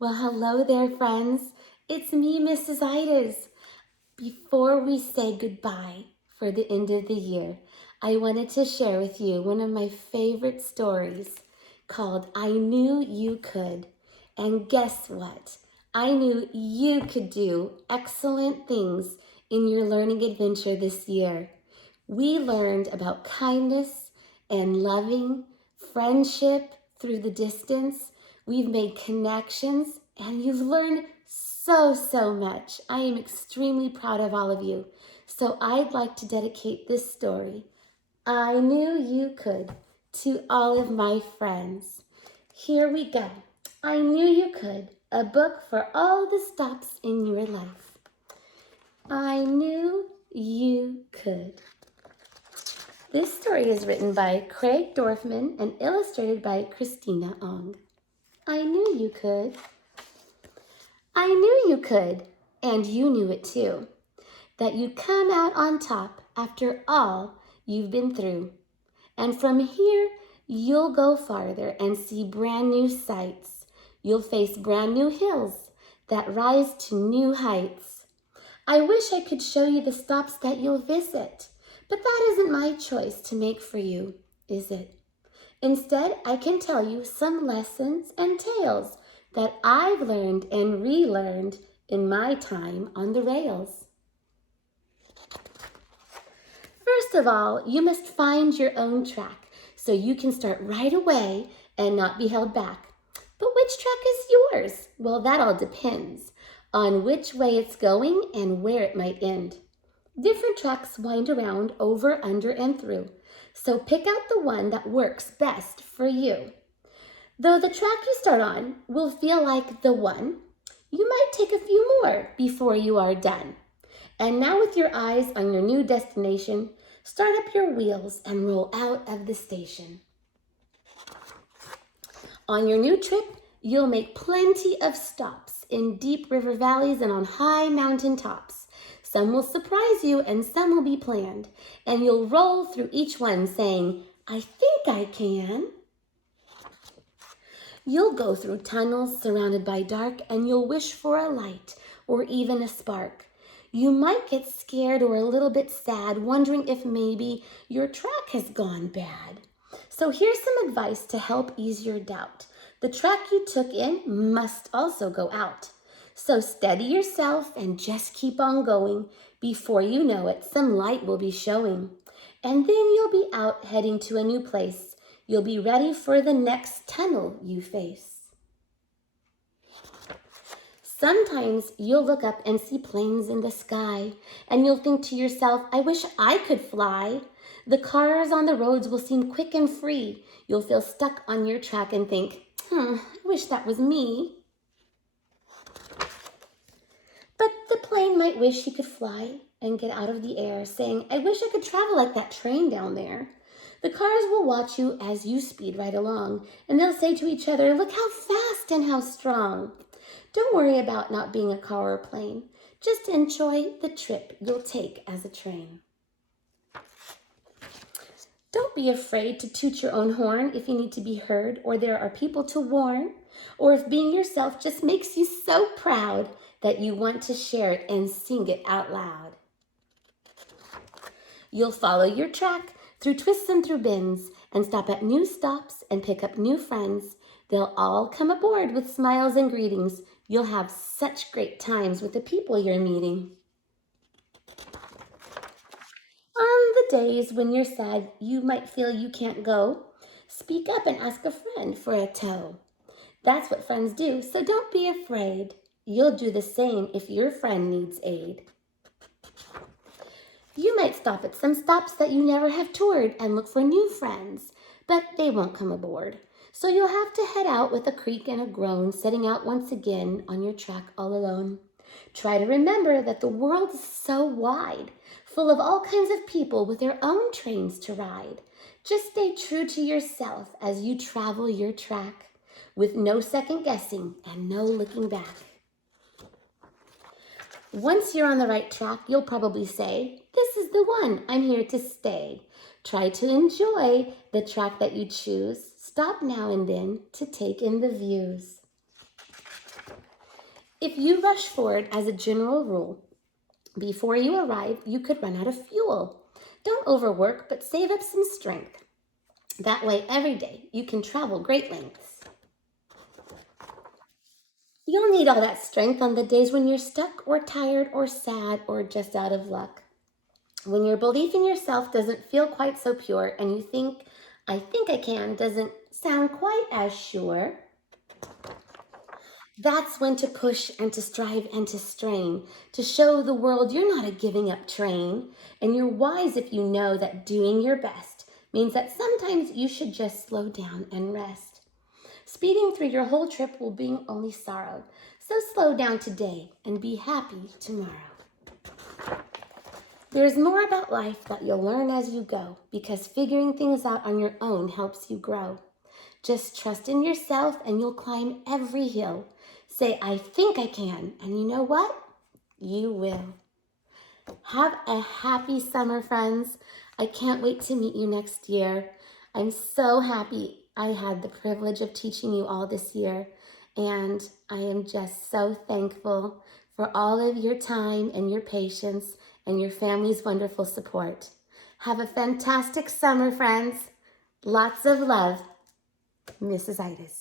Well, hello there, friends. It's me, Mrs. Idas. Before we say goodbye for the end of the year, I wanted to share with you one of my favorite stories called I Knew You Could. And guess what? I knew you could do excellent things in your learning adventure this year. We learned about kindness and loving, friendship through the distance. We've made connections, and you've learned so much. I am extremely proud of all of you. So I'd like to dedicate this story, I Knew You Could, to all of my friends. Here we go. I Knew You Could, a book for all the stops in your life. I knew you could. This story is written by Craig Dorfman and illustrated by Christina Ong. I knew you could. I knew you could, and you knew it too, that you'd come out on top after all you've been through. And from here, you'll go farther and see brand new sights. You'll face brand new hills that rise to new heights. I wish I could show you the stops that you'll visit, but that isn't my choice to make for you, is it? Instead, I can tell you some lessons and tales that I've learned and relearned in my time on the rails. First of all, you must find your own track so you can start right away and not be held back. But which track is yours? Well, that all depends on which way it's going and where it might end. Different tracks wind around, over, under, and through, so pick out the one that works best for you. Though the track you start on will feel like the one, you might take a few more before you are done. And now with your eyes on your new destination, start up your wheels and roll out of the station. On your new trip, you'll make plenty of stops in deep river valleys and on high mountain tops. Some will surprise you and some will be planned, and you'll roll through each one saying, I think I can. You'll go through tunnels surrounded by dark, and you'll wish for a light or even a spark. You might get scared or a little bit sad, wondering if maybe your track has gone bad. So here's some advice to help ease your doubt. The track you took in must also go out. So steady yourself and just keep on going. Before you know it, some light will be showing. And then you'll be out heading to a new place. You'll be ready for the next tunnel you face. Sometimes you'll look up and see planes in the sky, and you'll think to yourself, I wish I could fly. The cars on the roads will seem quick and free. You'll feel stuck on your track and think, I wish that was me. But the plane might wish he could fly and get out of the air, saying, I wish I could travel like that train down there. The cars will watch you as you speed right along, and they'll say to each other, look how fast and how strong. Don't worry about not being a car or plane. Just enjoy the trip you'll take as a train. Don't be afraid to toot your own horn if you need to be heard or there are people to warn, or if being yourself just makes you so proud that you want to share it and sing it out loud. You'll follow your track through twists and through bends and stop at new stops and pick up new friends. They'll all come aboard with smiles and greetings. You'll have such great times with the people you're meeting. On the days when you're sad, you might feel you can't go. Speak up and ask a friend for a tow. That's what friends do, so don't be afraid. You'll do the same if your friend needs aid. You might stop at some stops that you never have toured and look for new friends, but they won't come aboard. So you'll have to head out with a creak and a groan, setting out once again on your track all alone. Try to remember that the world is so wide, full of all kinds of people with their own trains to ride. Just stay true to yourself as you travel your track, with no second guessing and no looking back. Once you're on the right track, you'll probably say, this is the one, I'm here to stay. Try to enjoy the track that you choose. Stop now and then to take in the views. If you rush forward as a general rule, before you arrive, you could run out of fuel. Don't overwork, but save up some strength. That way, every day, you can travel great lengths. You'll need all that strength on the days when you're stuck or tired or sad or just out of luck. When your belief in yourself doesn't feel quite so pure and you think I can, doesn't sound quite as sure, that's when to push and to strive and to strain, to show the world you're not a giving up train, and you're wise if you know that doing your best means that sometimes you should just slow down and rest. Speeding through your whole trip will bring only sorrow, so slow down today and be happy tomorrow. There's more about life that you'll learn as you go, because figuring things out on your own helps you grow. Just trust in yourself and you'll climb every hill. Say, I think I can, and you know what? You will. Have a happy summer, friends. I can't wait to meet you next year. I'm so happy I had the privilege of teaching you all this year, and I am just so thankful for all of your time and your patience and your family's wonderful support. Have a fantastic summer, friends. Lots of love, Mrs. Itis.